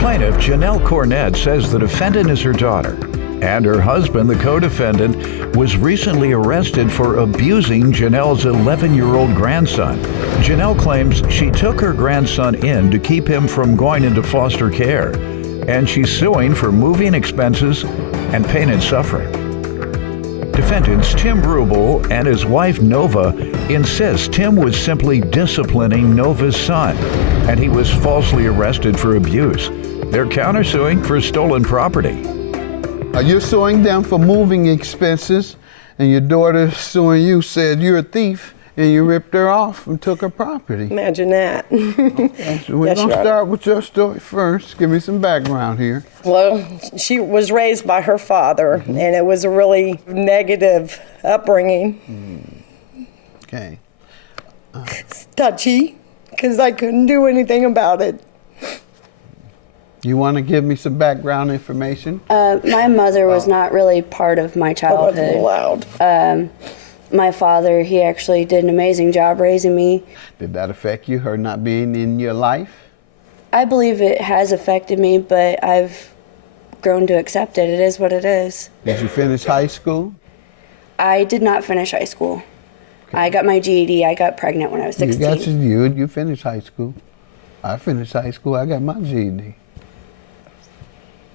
Plaintiff Janelle Cornett says the defendant is her daughter, and her husband, the co-defendant, was recently arrested for abusing Janelle's 11-year-old grandson. Janelle claims she took her grandson in to keep him from going into foster care, and she's suing for moving expenses and pain and suffering. Defendants Tim Brubel and his wife Nova insist Tim was simply disciplining Nova's son, and he was falsely arrested for abuse. They're countersuing for stolen property. You're suing them for moving expenses, and your daughter suing you said you're a thief and you ripped her off and took her property. Imagine that. Okay, so we're going to start with your story first. Give me some background here. Well, she was raised by her father, and it was a really negative upbringing. Okay. It's touchy, because I couldn't do anything about it. You want to give me some background information? My mother was not really part of my I childhood. wasn't allowed. My father, he actually did an amazing job raising me. Did that affect you, her not being in your life? I believe it has affected me, but I've grown to accept it. It is what it is. Did you finish high school? I did not finish high school. I got my GED. I got pregnant when I was 16. You finished high school. I finished high school. I got my GED.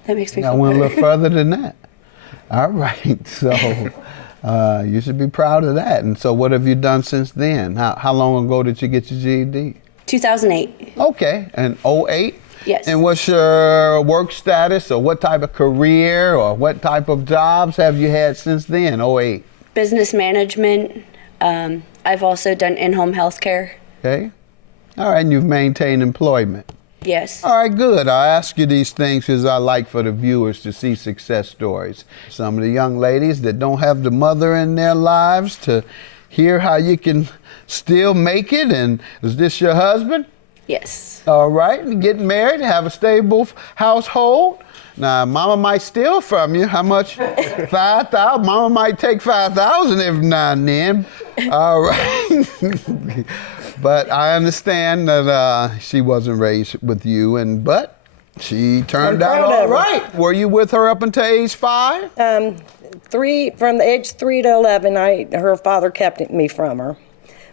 That makes me I feel went a better. little further than that. All right, so you should be proud of that. And so what have you done since then? How long ago did you get your GED? 2008. Okay, and '08? Yes. And what's your work status, or what type of career, or what type of jobs have you had since then, '08? Business management. I've also done in-home health care. Okay. All right, and you've maintained employment. Yes. All right, good. I ask you these things because I like for the viewers to see success stories. Some of the young ladies that don't have the mother in their lives to hear how you can still make it. And is this your husband? Yes. All right, and get married, have a stable household. Now, mama might steal from you. How much? 5,000. Mama might take 5,000 every now and then. All right. But I understand that she wasn't raised with you, but she turned out all right. Were you with her up until age 5? From the age 3 to 11, her father kept me from her.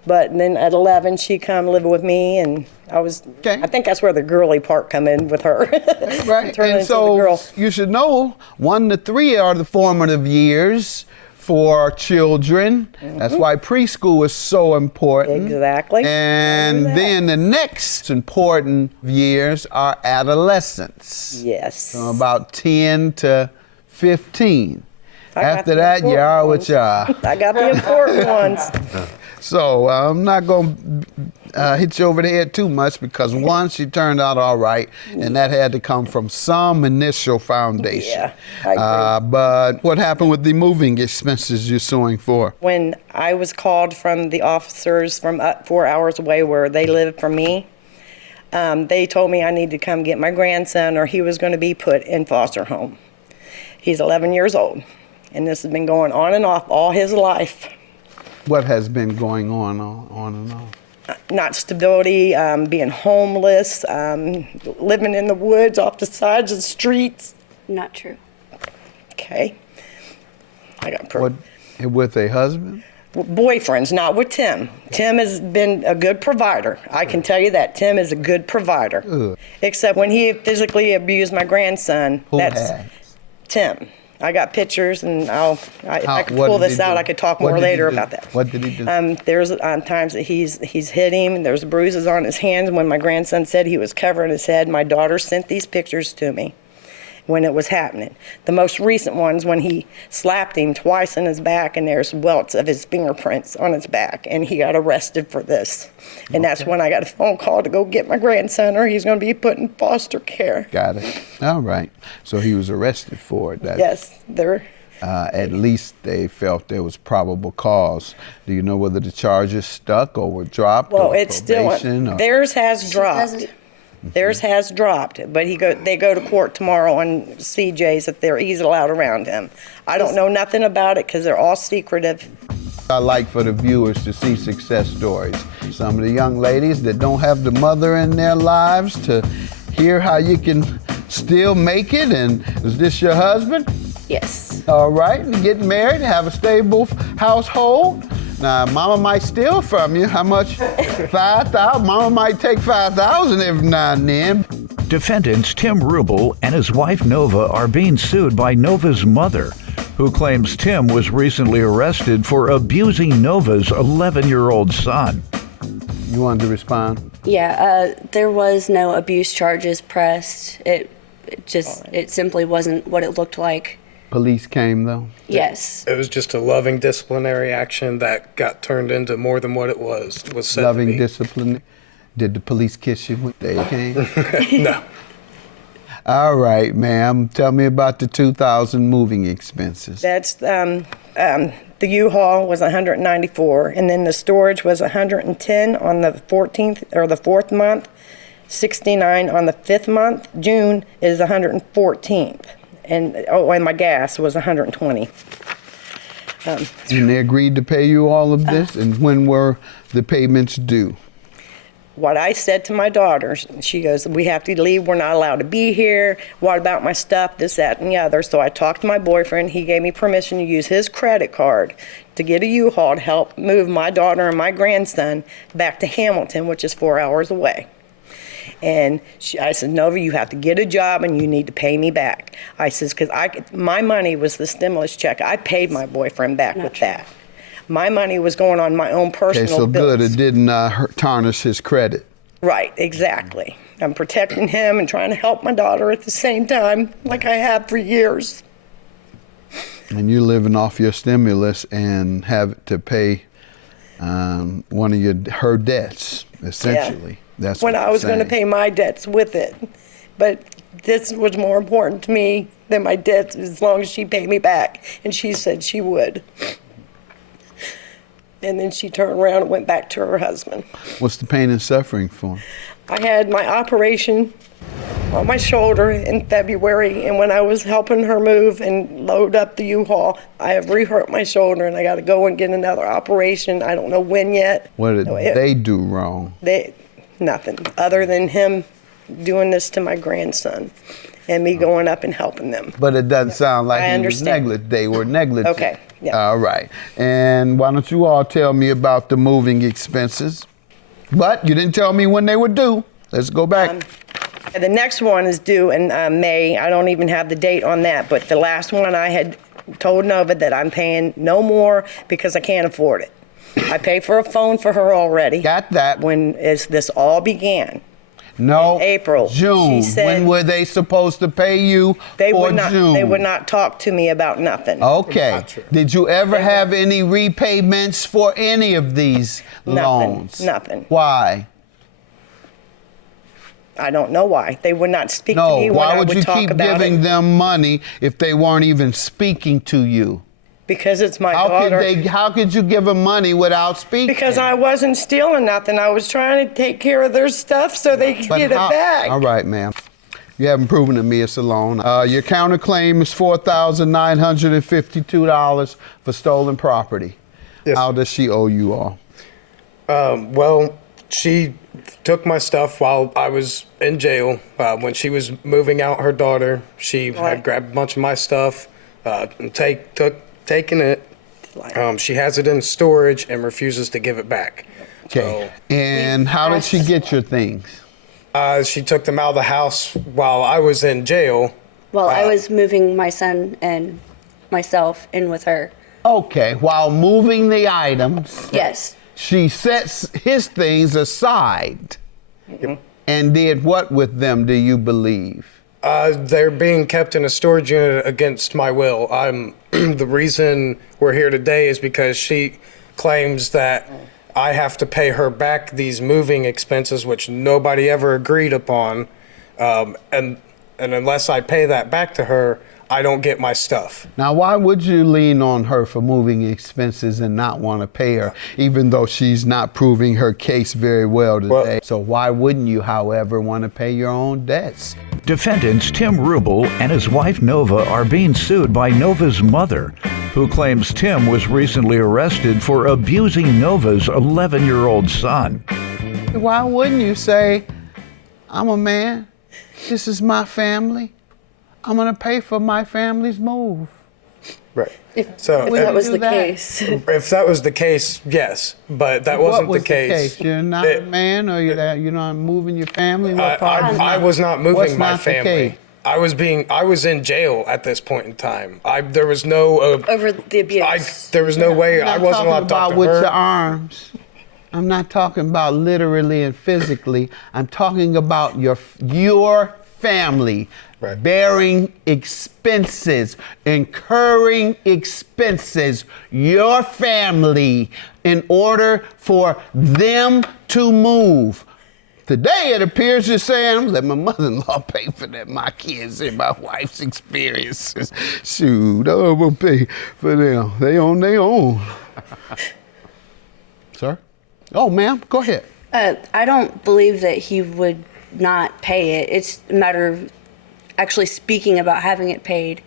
But then at 11, she come live with me, and I think that's where the girly part come in with her. Right, and so you should know 1 to 3 are the formative years for children. That's why preschool is so important. Exactly. And then the next important years are adolescence. Yes. From about 10 to 15. After that, you are what you are. I got the important ones. So I'm not going to hit you over the head too much, because once she turned out all right, and that had to come from some initial foundation. Yeah, I agree. But what happened with the moving expenses you're suing for? When I was called from the officers from 4 hours away where they lived from me, they told me I needed to come get my grandson or he was going to be put in foster home. He's 11 years old, and this has been going on and off all his life. What has been going on and on? Not stability, being homeless, living in the woods off the sides of the streets. Not true. Okay. I got proof. With a husband? Boyfriends, not with Tim. Tim has been a good provider. I can tell you that. Tim is a good provider. Ugh. Except when he physically abused my grandson. Who that's has? Tim. I got pictures, and if I could pull this out, I could talk more later about that. What did he do? There's times that he's hit him. There's bruises on his hands. When my grandson said he was covering his head, my daughter sent these pictures to me when it was happening. The most recent ones when he slapped him twice in his back, and there's welts of his fingerprints on his back, and he got arrested for this. And that's when I got a phone call to go get my grandson, or he's going to be put in foster care. Got it. All right. So he was arrested for it. Yes, they're... At least they felt there was probable cause. Do you know whether the charges stuck or were dropped? Well, or it's still... probation, Theirs has dropped. Theirs has dropped, but they go to court tomorrow on CJ's if he's allowed around him. I don't know nothing about it because they're all secretive. I like for the viewers to see success stories. Some of the young ladies that don't have the mother in their lives to hear how you can still make it? And is this your husband? Yes. All right, and get married, have a stable household. Now, mama might steal from you. How much? 5,000. Mama might take 5,000 every now and then. Defendants Tim Rubel and his wife Nova are being sued by Nova's mother, who claims Tim was recently arrested for abusing Nova's 11-year-old son. You wanted to respond? Yeah, there was no abuse charges pressed. It simply wasn't what it looked like. Police came, though? Yes. It was just a loving disciplinary action that got turned into more than what it was said Loving to be. discipline. Did the police kiss you when they came? No. All right, ma'am. Tell me about the 2,000 moving expenses. That's the U-Haul was 194, and then the storage was 110 on the 14th or the 4th month, 69 on the 5th month. June is 114th, and my gas was 120. And they agreed to pay you all of this? And when were the payments due? What I said to my daughter, she goes, "We have to leave. We're not allowed to be here. What about my stuff, this, that, and the other?" So I talked to my boyfriend. He gave me permission to use his credit card to get a U-Haul to help move my daughter and my grandson back to Hamilton, which is 4 hours away. And I said, "Nova, you have to get a job and you need to pay me back." I says, because my money was the stimulus check. I paid my boyfriend back with that. My money was going on my own personal Okay, so bills. good. It didn't tarnish his credit. Right, exactly. I'm protecting him and trying to help my daughter at the same time, like I have for years. And you're living off your stimulus and have to pay one of her debts, essentially. That's When what I you're was going to saying. pay my debts with it. But this was more important to me than my debts, as long as she paid me back. And she said she would. And then she turned around and went back to her husband. What's the pain and suffering for? I had my operation on my shoulder in February, and when I was helping her move and load up the U-Haul, I have re-hurt my shoulder, and I got to go and get another operation. I don't know when yet. What did they do wrong? Nothing, other than him doing this to my grandson and me going up and helping them. But it doesn't sound like I he was understand. negligent. They were negligent. Okay, yeah. All right. And why don't you all tell me about the moving expenses? But you didn't tell me when they were due. Let's go back. The next one is due in May. I don't even have the date on that, but the last one I had told Nova that I'm paying no more because I can't afford it. I paid for a phone for her already. Got that. When this all began. No. April. June. She said when were they supposed to pay you for June? They would not talk to me about nothing. Okay. Not true. Did you ever have any repayments for any of these loans? Nothing. Why? I don't know why. They would not speak to me No. when Why I would would you talk keep about giving it. them money if they weren't even speaking to you? Because it's my daughter. How could you give them money without speaking? Because I wasn't stealing nothing. I was trying to take care of their stuff so they could get it back. All right, ma'am. You haven't proven to me it's a loan. Your counterclaim is $4,952 for stolen property. Yes. How does she owe you all? Well, she took my stuff while I was in jail. When she was moving out her daughter, she had grabbed a bunch of my stuff and taken it. She has it in storage and refuses to give it back. Okay. And how did she get your things? She took them out of the house while I was in jail. Well, I was moving my son and myself in with her. Okay. While moving the items, Yes. she sets his things aside and did what with them, do you believe? They're being kept in a storage unit against my will. The reason we're here today is because she claims that I have to pay her back these moving expenses, which nobody ever agreed upon. And unless I pay that back to her, I don't get my stuff. Now, why would you lean on her for moving expenses and not want to pay her, even though she's not proving her case very well today? So why wouldn't you, however, want to pay your own debts? Defendants Tim Rubel and his wife Nova are being sued by Nova's mother, who claims Tim was recently arrested for abusing Nova's 11-year-old son. Why wouldn't you say, I'm a man, This is my family. I'm gonna pay for my family's move. Right. If So that was do the that? case. if that was the case, yes, but that wasn't What was the case. You're not a man, or you're not moving your family. What part is I not- was not what's moving my not the family. case? I was in jail at this point in time. There was no Over the abuse. there was no way I'm I not wasn't talking allowed to talk about to with her. your arms. I'm not talking about literally and physically. I'm talking about your family Right. bearing expenses, incurring expenses, your family, in order for them to move. Today it appears you're saying, I'm let my mother-in-law pay for that, my kids and my wife's experiences. Shoot, I'm gonna pay for them. They on their own. Sir? Oh, ma'am, go ahead. I don't believe that he would not pay it. It's a matter of actually speaking about having it paid.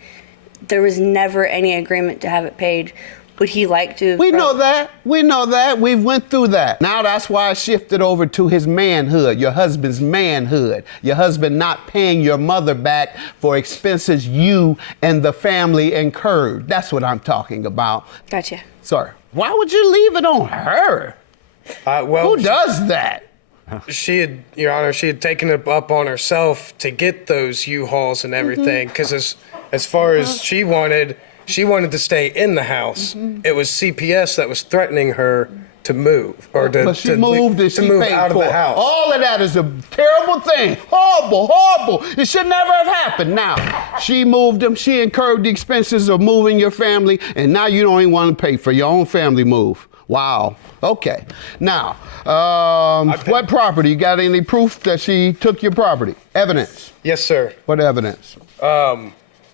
There was never any agreement to have it paid. Would he like to? We know that. We know that. We've went through that. Now that's why I shifted over to his manhood, your husband's manhood. Your husband not paying your mother back for expenses you and the family incurred. That's what I'm talking about. Gotcha. Sir, why would you leave it on her? Well, Who does that? she had, Your Honor, she had taken it up on herself to get those U-Hauls and everything. Because as far as she wanted to stay in the house. It was CPS that was threatening her to move or to, But she to moved leave, and to she move paid out of for the it. house. All of that is a terrible thing. Horrible, horrible. It should never have happened. Now, she moved them. She incurred the expenses of moving your family, and now you don't even want to pay for your own family move. Wow. Okay. Now, what property? You got any proof that she took your property? Evidence. Yes, sir. What evidence?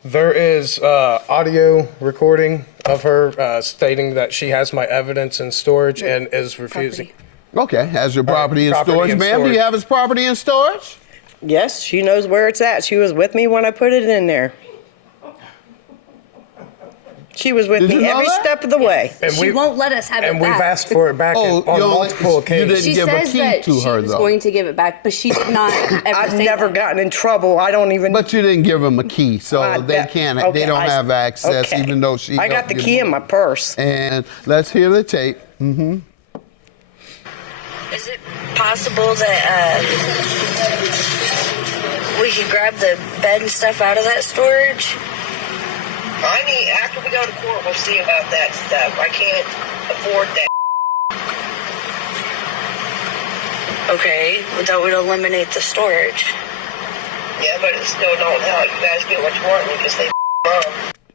There is audio recording of her stating that she has my evidence in storage and is refusing. Okay. Has your property in property storage, in ma'am? Do you storage. have his property in storage? Yes, she knows where it's at. She was with me when I put it in there. She was with Did you me know every that? step of the way. And She won't let us have it And back. we've asked for it back Oh, on you only- multiple you occasions. didn't She give a says key that to she her, was though. going to give it back, but she did not ever I've say never that. gotten in trouble. I don't even. But you didn't give them a key, so they that- can't. okay, They don't have access, okay. even though she. I got helped the you key in move. my purse. And let's hear the tape. Mm-hmm. Is it possible that we could grab the bed and stuff out of that storage? After we go to court, we'll see about that stuff. I can't afford that. Okay, well, that would eliminate the storage. Yeah, but it still don't help you guys get what you want because they up.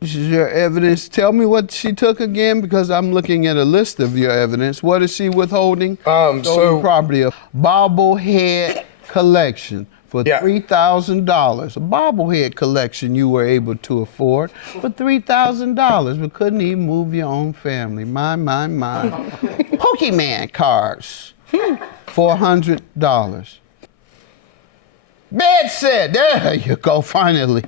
This is your evidence. Tell me what she took again, because I'm looking at a list of your evidence. What is she withholding? So- property, a bobblehead collection for Yeah. $3,000. A bobblehead collection you were able to afford for $3,000, but couldn't even move your own family. My. Pokemon cards, $400. Bed set, there you go, finally.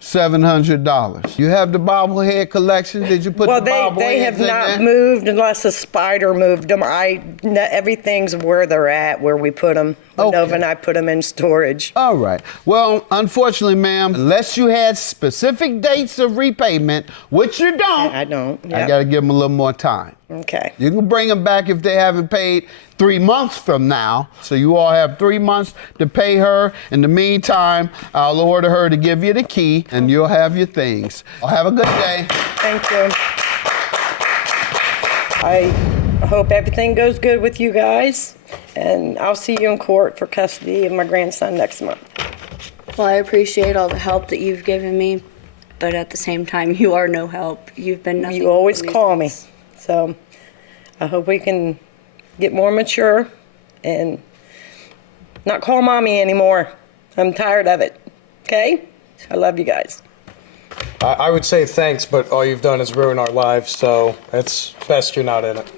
$700. You have the bobblehead collection? Did you put Well, the bobbleheads they have in not there? moved unless a spider moved them. Everything's where they're at, where we put them. Okay. Nova and I put them in storage. All right. Well, unfortunately, ma'am, unless you had specific dates of repayment, which you don't, I don't. I Yep. got to give them a little more time. Okay. You can bring them back if they haven't paid 3 months from now. So you all have 3 months to pay her. In the meantime, I'll order her to give you the key, and you'll have your things. Well, have a good day. Thank you. I hope everything goes good with you guys, and I'll see you in court for custody of my grandson next month. Well, I appreciate all the help that you've given me, but at the same time, you are no help. You've been nothing. You always but call me. reasons. So I hope we can get more mature and not call mommy anymore. I'm tired of it. Okay? I love you guys. I would say thanks, but all you've done is ruin our lives, so it's best you're not in it.